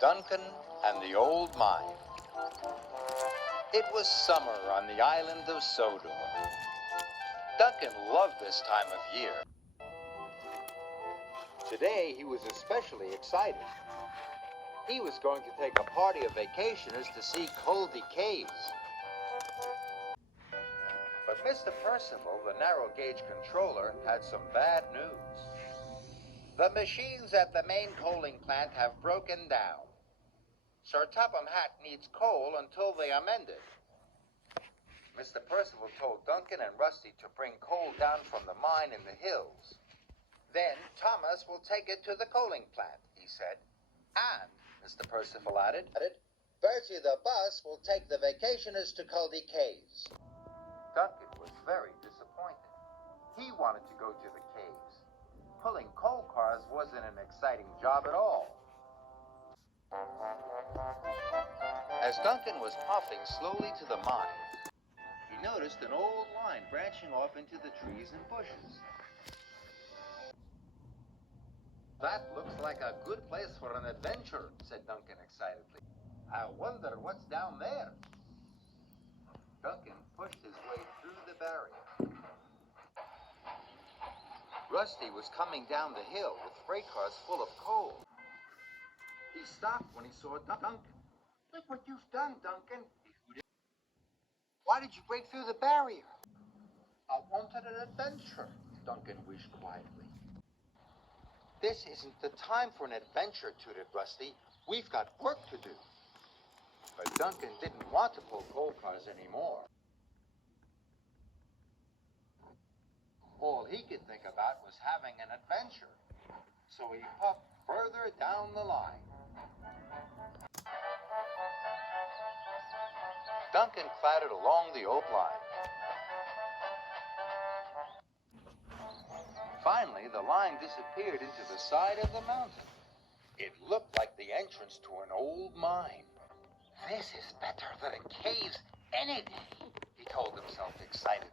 Duncan and the Old Mine. It was summer on the island of Sodor. Duncan loved this time of year. Today he was especially excited. He was going to take a party of vacationers to see E.K.E. But Mr. Percival, the narrow gauge controller, had some bad news. The machines at the main coaling plant have broken down. Sir Topham Hatt needs coal until they are mended. Mr. Percival told Duncan and Rusty to bring coal down from the mine in the hills. Then Thomas will take it to the coaling plant, he said. And, Mr. Percival added, Bertie the bus will take the vacationers to E.K.E.'s. Duncan was very disappointed. He wanted to go to the caves. Pulling coal cars wasn't an exciting job at all. As Duncan was puffing slowly to the mine, he noticed an old line branching off into the trees and bushes. That looks like a good place for an adventure, said Duncan excitedly. I wonder what's down there. Duncan pushed his way through the barrier. Rusty was coming down the hill with freight cars full of coal. He stopped when he saw Duncan. Look what you've done, Duncan, he hooted. Why did you break through the barrier? I wanted an adventure, Duncan wished quietly. This isn't the time for an adventure, tooted Rusty. We've got work to do. But Duncan didn't want to pull coal cars anymore. All he could think about was having an adventure. So he puffed further down the line. Duncan clattered along the oak line. Finally, the line disappeared into the side of the mountain. It looked like the entrance to an old mine. This is better than a cave any day, he told himself excitedly.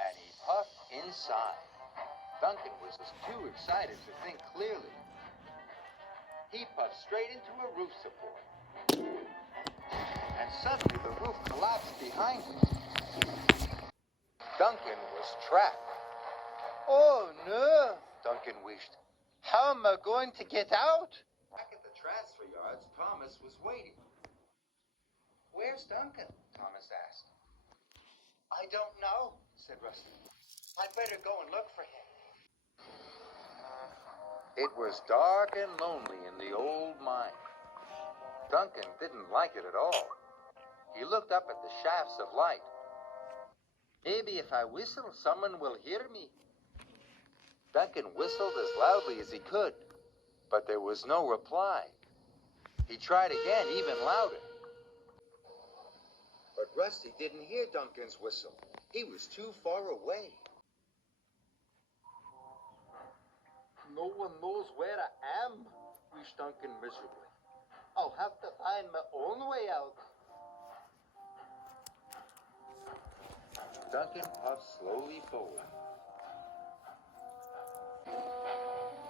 And he puffed inside. Duncan was too excited to think clearly. He puffed straight into a roof support. And suddenly the roof collapsed behind him. Duncan was trapped. Oh no, Duncan wished. How am I going to get out? Back at the transfer yards, Thomas was waiting. Where's Duncan? Thomas asked. I don't know, said Rusty. I'd better go and look for him. It was dark and lonely in the old mine. Duncan didn't like it at all. He looked up at the shafts of light. Maybe if I whistle, someone will hear me. Duncan whistled as loudly as he could, but there was no reply. He tried again, even louder. But Rusty didn't hear Duncan's whistle. He was too far away. No one knows where I am, wished Duncan miserably. I'll have to find my own way out. Duncan puffed slowly forward.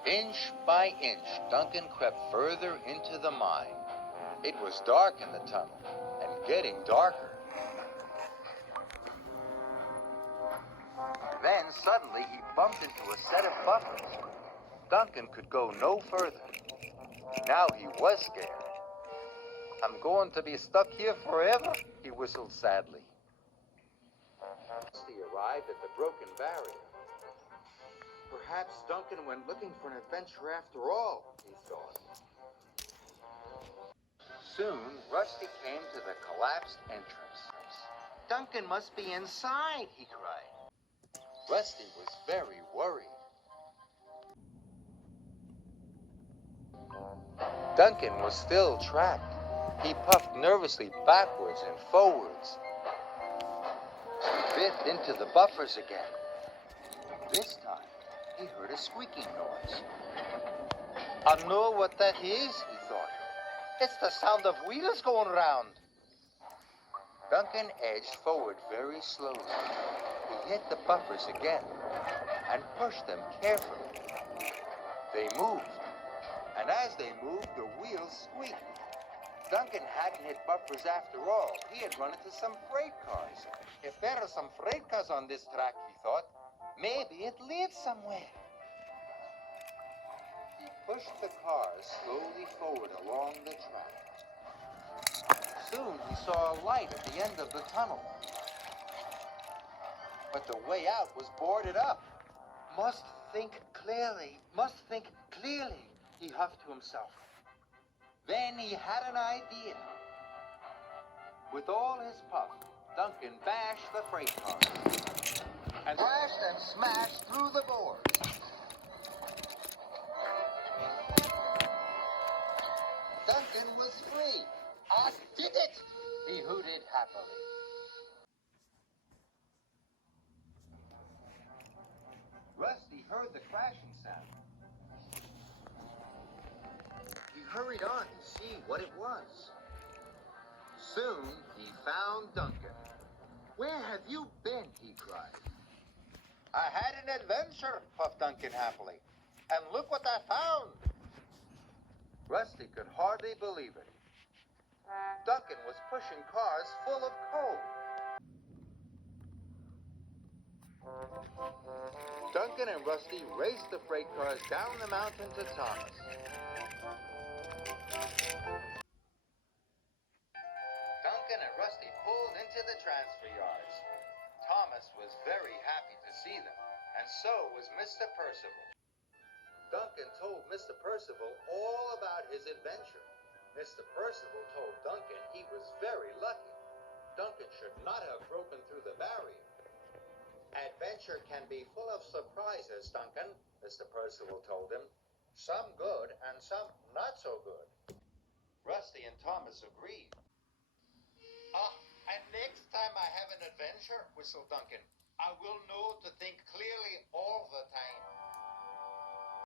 Inch by inch, Duncan crept further into the mine. It was dark in the tunnel, and getting darker. Then suddenly he bumped into a set of buffers. Duncan could go no further. Now he was scared. I'm going to be stuck here forever, he whistled sadly. Rusty arrived at the broken barrier. Perhaps Duncan went looking for an adventure after all, he thought. Soon, Rusty came to the collapsed entrance. Duncan must be inside, he cried. Rusty was very worried. Duncan was still trapped. He puffed nervously backwards and forwards. He bit into the buffers again. This time, he heard a squeaking noise. I know what that is, he thought. It's the sound of wheels going round. Duncan edged forward very slowly. He hit the buffers again and pushed them carefully. They moved. And as they moved, the wheels squeaked. Duncan hadn't hit buffers after all. He had run into some freight cars. If there are some freight cars on this track, he thought, maybe it leads somewhere. He pushed the cars slowly forward along the track. Soon he saw a light at the end of the tunnel. But the way out was boarded up. Must think clearly, he huffed to himself. Then he had an idea. With all his puff, Duncan bashed the freight car and crashed and smashed through the boards. Duncan was free. I did it, he hooted happily. Rusty heard the crashing sound. He hurried on to see what it was. Soon he found Duncan. Where have you been? He cried. I had an adventure, puffed Duncan happily. And look what I found. Rusty could hardly believe it. Duncan was pushing cars full of coal. Duncan and Rusty raced the freight cars down the mountain to Thomas. Duncan and Rusty pulled into the transfer yards. Thomas was very happy to see them, and so was Mr. Percival. Duncan told Mr. Percival all about his adventure. Mr. Percival told Duncan he was very lucky. Duncan should not have broken through the barrier. Adventure can be full of surprises, Duncan, Mr. Percival told him. Some good and some not so good. Rusty and Thomas agreed. And next time I have an adventure, whistled Duncan, I will know to think clearly all the time.